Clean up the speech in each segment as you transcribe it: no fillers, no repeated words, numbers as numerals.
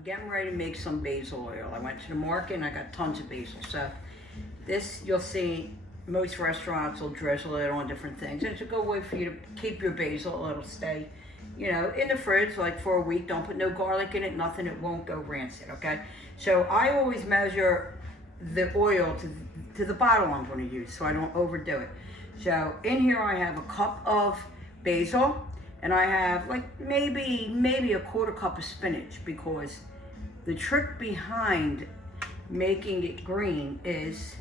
I'm getting ready to make some basil oil. I went to the market and I got tons of basil. So this, you'll see, most restaurants will drizzle it on different things. It's a good way for you to keep your basil. It'll stay, you know, in the fridge like for a week. Don't put no garlic in it, nothing. It won't go rancid, okay? So I always measure the oil to the bottle I'm going to use so I don't overdo it. So in here I have a cup of basil and I have like maybe a quarter cup of spinach, because the trick behind making it green is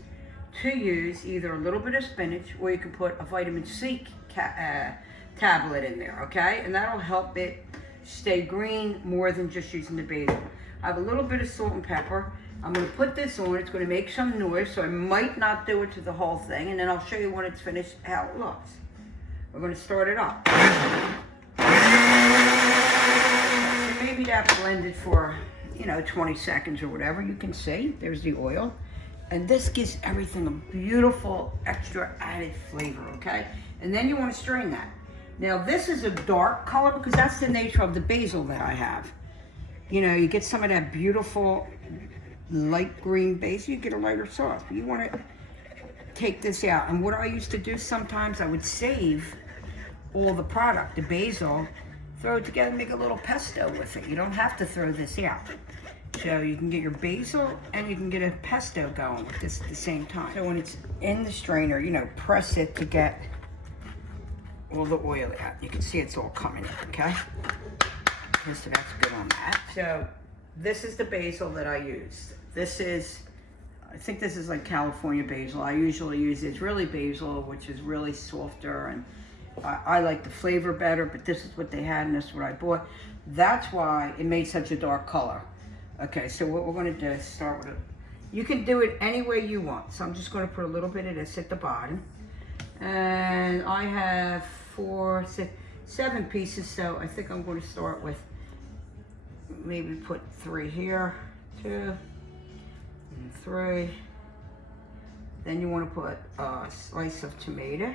to use either a little bit of spinach, or you can put a vitamin C tablet in there, okay? And that'll help it stay green more than just using the basil. I have a little bit of salt and pepper. I'm going to put this on. It's going to make some noise, so I might not do it to the whole thing, and then I'll show you when it's finished how it looks. We're going to start it up. So maybe that blended for, you know, 20 seconds or whatever. You can see there's the oil, and this gives everything a beautiful extra added flavor, okay? And then you want to strain that. Now this is a dark color because that's the nature of the basil that I have. You know, you get some of that beautiful light green basil, you get a lighter sauce. You want to take this out. And what I used to do sometimes, I would save all the product, the basil, throw it together, make a little pesto with it. You don't have to throw this out. So you can get your basil and you can get a pesto going with this at the same time. So when it's in the strainer, you know, press it to get all the oil out. You can see it's all coming in, okay? So that's good on that. So this is the basil that I use. This is, I think this is like California basil. I usually use Israeli basil, which is really softer, and I like the flavor better, but this is what they had and this is what I bought. That's why it made such a dark color. Okay, so what we're gonna do is start with it. You can do it any way you want. So I'm just gonna put a little bit of this at the bottom. And I have 7 pieces, so I think I'm gonna start with, maybe put 3 here, 2, and 3. Then you want to put a slice of tomato,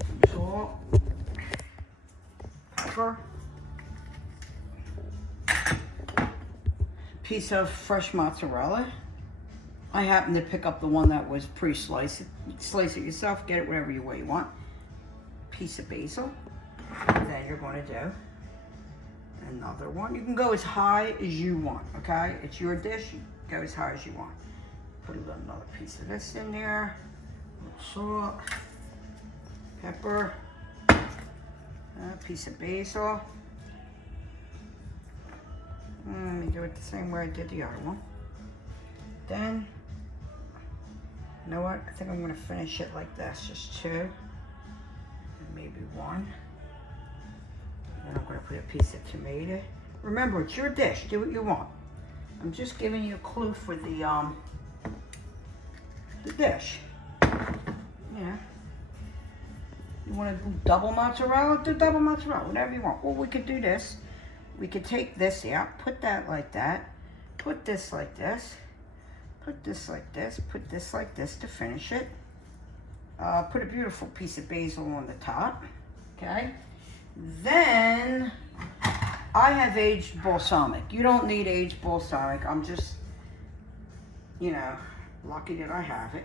some salt, pepper, piece of fresh mozzarella. I happen to pick up the one that was pre-sliced. Slice it yourself, get it whatever way you want. Piece of basil. Then you're going to do another one. You can go as high as you want, okay? It's your dish, you go as high as you want. Put another piece of this in there, salt, pepper, a piece of basil. Let me do it the same way I did the other one. Then, you know what? I think I'm gonna finish it like this, just 2, and maybe 1. Then I'm going to put a piece of tomato. Remember, it's your dish. Do what you want. I'm just giving you a clue for the dish. Yeah. You want to do double mozzarella? Do double mozzarella, whatever you want. Or we could do this. We could take this out, put that like that, put this like this, put this like this, put this like this to finish it. Put a beautiful piece of basil on the top. Okay. Then I have aged balsamic. You don't need aged balsamic. I'm just, you know, lucky that I have it.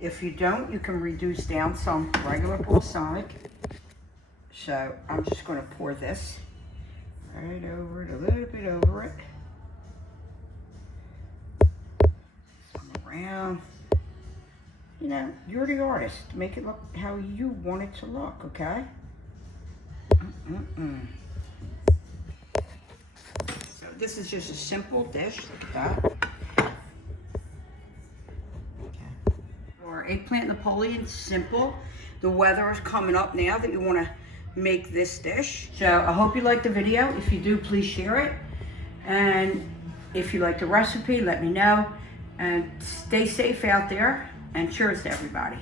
If you don't, you can reduce down some regular balsamic. So I'm just going to pour this right over it, a little bit over it. Come around. You know, you're the artist. Make it look how you want it to look, okay? So this is just a simple dish. Look at that. Okay. Or eggplant Napoleon, simple. The weather is coming up now that you want to make this dish. So I hope you liked the video. If you do, please share it. And if you like the recipe, let me know. And stay safe out there. And cheers to everybody.